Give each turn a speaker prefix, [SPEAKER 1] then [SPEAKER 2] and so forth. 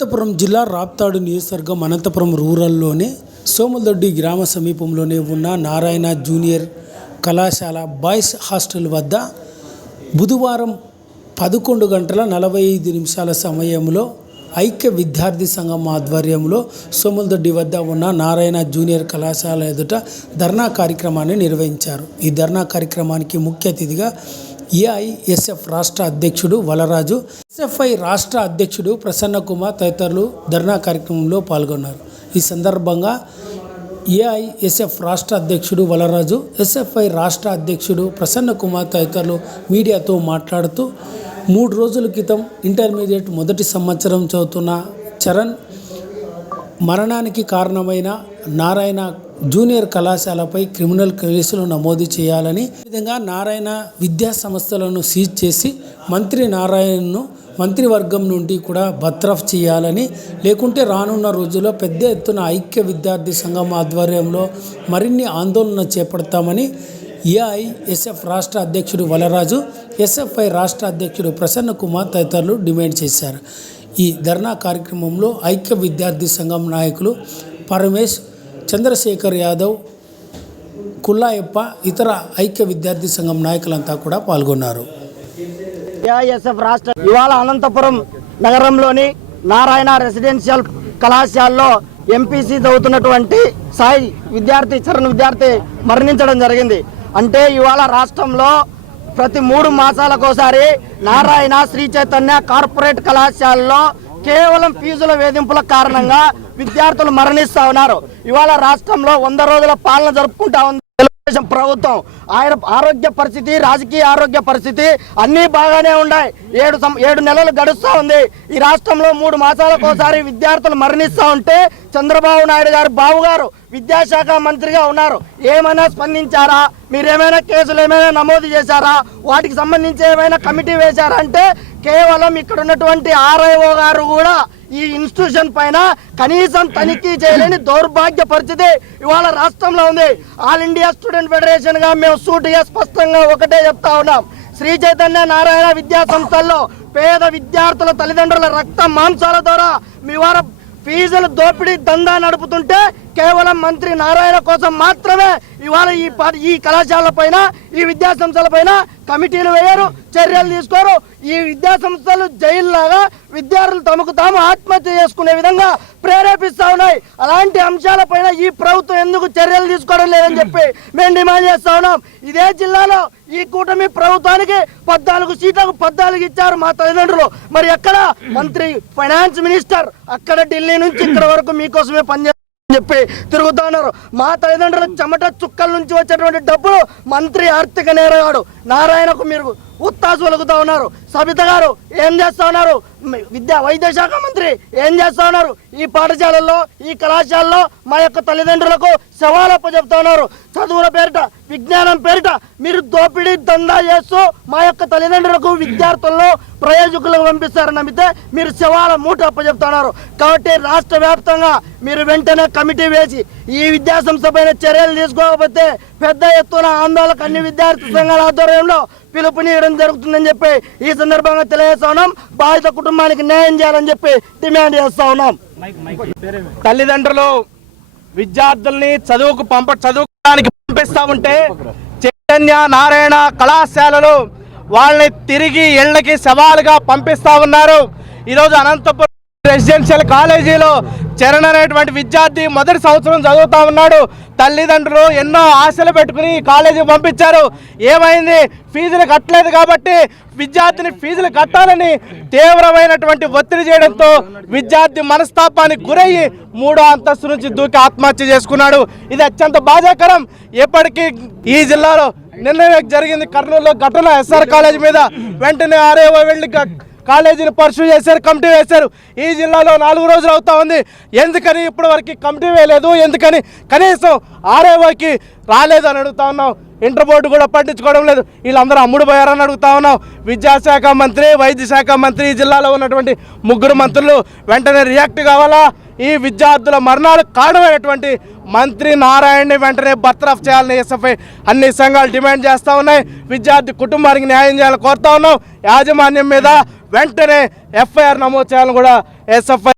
[SPEAKER 1] అనంతపురం జిల్లా రాప్తాడు నియోజకవర్గం అనంతపురం రూరల్లోనే సోములదొడ్డి గ్రామ సమీపంలోనే ఉన్న నారాయణ జూనియర్ కళాశాల బాయ్స్ హాస్టల్ వద్ద బుధవారం పదకొండు గంటల నలభై ఐదు నిమిషాల సమయంలో ఐక్య విద్యార్థి సంఘం ఆధ్వర్యంలో సోములదొడ్డి వద్ద ఉన్న నారాయణ జూనియర్ కళాశాల ఎదుట ధర్నా కార్యక్రమాన్ని నిర్వహించారు. ఈ ధర్నా కార్యక్రమానికి ముఖ్య అతిథిగా ఏఐఎస్ఎఫ్ రాష్ట్ర అధ్యక్షుడు వలరాజు ఎస్ఎఫ్ఐ రాష్ట్ర అధ్యక్షుడు ప్రసన్న కుమార్ తదితరులు ధర్నా కార్యక్రమంలో పాల్గొన్నారు. ఈ సందర్భంగా ఏఐఎస్ఎఫ్ రాష్ట్ర అధ్యక్షుడు వలరాజు ఎస్ఎఫ్ఐ రాష్ట్ర అధ్యక్షుడు ప్రసన్న కుమార్ తదితరులు మీడియాతో మాట్లాడుతూ మూడు రోజుల క్రితం ఇంటర్మీడియట్ మొదటి సంవత్సరం చదువుతున్న చరణ్ మరణానికి కారణమైన నారాయణ జూనియర్ కళాశాలపై క్రిమినల్ కేసులు నమోదు చేయాలని ఈ విధంగా నారాయణ విద్యా సంస్థలను సీజ్ చేసి మంత్రి నారాయణను మంత్రివర్గం నుండి కూడా బత్రఫ్ చేయాలని లేకుంటే రానున్న రోజుల్లో పెద్ద ఎత్తున ఐక్య విద్యార్థి సంఘం ఆధ్వర్యంలో మరిన్ని ఆందోళన చేపడతామని ఏఐఎస్ఎఫ్ రాష్ట్ర అధ్యక్షుడు వలరాజు ఎస్ఎఫ్ఐ రాష్ట్ర అధ్యక్షుడు ప్రసన్న కుమార్ తదితరులు డిమాండ్ చేశారు. ఈ ధర్నా కార్యక్రమంలో ఐక్య విద్యార్థి సంఘం నాయకులు పరమేశ్ చంద్రశేఖర్ యాదవ్ కుల్లాయప్ప ఇతర ఐక్య విద్యార్థి సంఘం నాయకులంతా కూడా పాల్గొన్నారు.
[SPEAKER 2] ఏఐఎస్ఎఫ్ రాష్ట్ర ఇవాళ అనంతపురం నగరంలోని నారాయణ రెసిడెన్షియల్ కళాశాలలో ఎంపీసీ చదువుతున్నటువంటి సాయి విద్యార్థి చరణ్ విద్యార్థి మరణించడం జరిగింది. అంటే ఇవాళ రాష్ట్రంలో ప్రతి మూడు మాసాలకోసారి నారాయణ శ్రీ చైతన్య కార్పొరేట్ కళాశాలలో కేవలం ఫీజుల వేధింపుల కారణంగా విద్యార్థులు మరణిస్తా ఉన్నారు. ఇవాళ రాష్ట్రంలో వంద రోజుల పాలన జరుపుకుంటా ఉంది. తెలుగుదేశం ప్రభుత్వం. ఆయన ఆరోగ్య పరిస్థితి రాజకీయ ఆరోగ్య పరిస్థితి అన్నీ బాగానే ఉన్నాయి. ఏడు సం- ఏడు నెలలు గడుస్తూ ఉంది. ఈ రాష్ట్రంలో మూడు మాసాలకు ఒకసారి విద్యార్థులు మరణిస్తూ ఉంటే చంద్రబాబు నాయుడు గారు బాబు గారు విద్యాశాఖ మంత్రిగా ఉన్నారు. ఏమైనా స్పందించారా? మీరేమైనా కేసులు ఏమైనా నమోదు చేశారా? వాటికి సంబంధించి ఏమైనా కమిటీ వేశారా? అంటే కేవలం ఇక్కడ ఉన్నటువంటి ఆర్ఐఓ గారు కూడా ఈ ఇన్స్టిట్యూషన్ పైన కనీసం తనిఖీ చేయలేని దౌర్భాగ్య పరిస్థితి ఇవాళ రాష్ట్రంలో ఉంది. ఆల్ ఇండియా స్టూడెంట్ ఫెడరేషన్గా మేము సూటిగా స్పష్టంగా ఒకటే చెప్తా ఉన్నాం. శ్రీ చైతన్య నారాయణ విద్యా సంస్థల్లో పేద విద్యార్థుల తల్లిదండ్రుల రక్త మాంసాల ద్వారా మీ వారు ఫీజులు దోపిడీ దందా నడుపుతుంటే కేవలం మంత్రి నారాయణ కోసం మాత్రమే ఇవాళ ఈ ఈ కళాశాలల పైన ఈ విద్యాసంస్థల పైన కమిటీలు వేయరు చర్యలు తీసుకోరు. ఈ విద్యాసంస్థలు జైల్లాగా విద్యార్థులు తమకు తాము ఆత్మహత్య చేసుకునే విధంగా ప్రేరేపిస్తా ఉన్నాయి. అలాంటి అంశాలపైన ఈ ప్రభుత్వం ఎందుకు చర్యలు తీసుకోవడం లేదని చెప్పి మేము డిమాండ్ చేస్తా ఉన్నాం. ఇదే జిల్లాలో ఈ కూటమి ప్రభుత్వానికి పద్నాలుగు సీట్లకు పద్నాలుగు ఇచ్చారు మా తల్లిదండ్రులు. మరి ఎక్కడ? మంత్రి ఫైనాన్స్ మినిస్టర్ అక్కడ ఢిల్లీ నుంచి ఇక్కడ వరకు మీకోసమే పనిచేస్తారు చెప్పి తిరుగుతా ఉన్నారు. మా తల్లిదండ్రుల చెమట చుక్కల నుంచి వచ్చేటువంటి డబ్బులు మంత్రి ఆర్థిక నేరగాడు నారాయణకు మీరు ఉత్తాసు వెలుగుతా ఉన్నారు. సబిత గారు ఏం చేస్తా ఉన్నారు? విద్యా వైద్య శాఖ మంత్రి ఏం చేస్తా ఉన్నారు? ఈ పాఠశాలల్లో ఈ కళాశాలలో మా యొక్క తల్లిదండ్రులకు సవాలప్ప చెప్తా ఉన్నారు. చదువుల పేరిట విజ్ఞానం పేరిట మీరు దోపిడీ దందా చేస్తూ మా యొక్క తల్లిదండ్రులకు విద్యార్థులను ప్రయోజకులకు పంపిస్తారని నమ్మితే మీరు శవాల మూట అప్పచెప్తున్నారు కాబట్టి రాష్ట్ర వ్యాప్తంగా మీరు వెంటనే కమిటీ వేసి ఈ విద్యాసంస్థ పైన చర్యలు తీసుకోకపోతే పెద్ద ఎత్తున ఆందోళనకు అన్ని విద్యార్థి సంఘాల ఆధ్వర్యంలో పిలుపునియడం జరుగుతుందని చెప్పి ఈ సందర్భంగా తెలియజేస్తున్నాం బాధిత కుటుంబ కుటుంబానికి న్యాయం చేయాలని చెప్పి డిమాండ్ చేస్తా ఉన్నాం.
[SPEAKER 3] తల్లిదండ్రులు విద్యార్థుల్ని చదువుకు పంప చదువుకోవడానికి పంపిస్తా ఉంటే చైతన్య నారాయణ కళాశాలలు వాళ్ళని తిరిగి ఇళ్ళకి సవాలుగా పంపిస్తా ఉన్నారు. ఈరోజు అనంతపురం రెసిడెన్షియల్ కాలేజీలో చరణ్ అనేటువంటి విద్యార్థి మొదటి సంవత్సరం చదువుతా ఉన్నాడు. తల్లిదండ్రులు ఎన్నో ఆశలు పెట్టుకుని కాలేజీ కాలేజీకి పంపించారు. ఏమైంది? ఫీజులు కట్టలేదు కాబట్టి విద్యార్థిని ఫీజులు కట్టాలని తీవ్రమైనటువంటి ఒత్తిడి చేయడంతో విద్యార్థి మనస్తాపానికి గురయ్యి మూడో అంతస్తు నుంచి దూకి ఆత్మహత్య చేసుకున్నాడు. ఇది అత్యంత బాధాకరం. ఎప్పటికీ ఈ జిల్లాలో నిన్న జరిగింది కర్నూలులో ఘటన. ఎస్ఆర్ కాలేజ్ మీద వెంటనే ఆర్ఏఓ వెళ్ళి కాలేజీలు కాలేజీని పర్సూ చేశారు కమిటీ వేశారు. ఈ జిల్లాలో నాలుగు రోజులు అవుతా ఉంది. ఎందుకని ఇప్పటి వరకు కమిటీ వేయలేదు? ఎందుకని కనీసం ఆర్ఏఓకి రాలేదు అని అడుగుతా ఉన్నాం ఇంటర్ బోర్డు కూడా పట్టించుకోవడం లేదు. వీళ్ళందరూ అమ్ముడు పోయారని అడుగుతా ఉన్నాం విద్యాశాఖ మంత్రి వైద్య శాఖ మంత్రి ఈ జిల్లాలో ఉన్నటువంటి ముగ్గురు మంత్రులు వెంటనే రియాక్ట్ కావాలా? ఈ విద్యార్థుల మరణాలకు కారణమైనటువంటి మంత్రి నారాయణని వెంటనే బర్తరఫ్ చేయాలని ఎస్ఎఫ్ఐ అన్ని సంఘాలు డిమాండ్ చేస్తూ ఉన్నాయి. విద్యార్థి కుటుంబానికి న్యాయం చేయాలని కోరుతా ఉన్నాం యాజమాన్యం మీద వెంటనే ఎఫ్ఐఆర్ నమోదు చేయాలని కూడా ఎస్ఎఫ్ఐ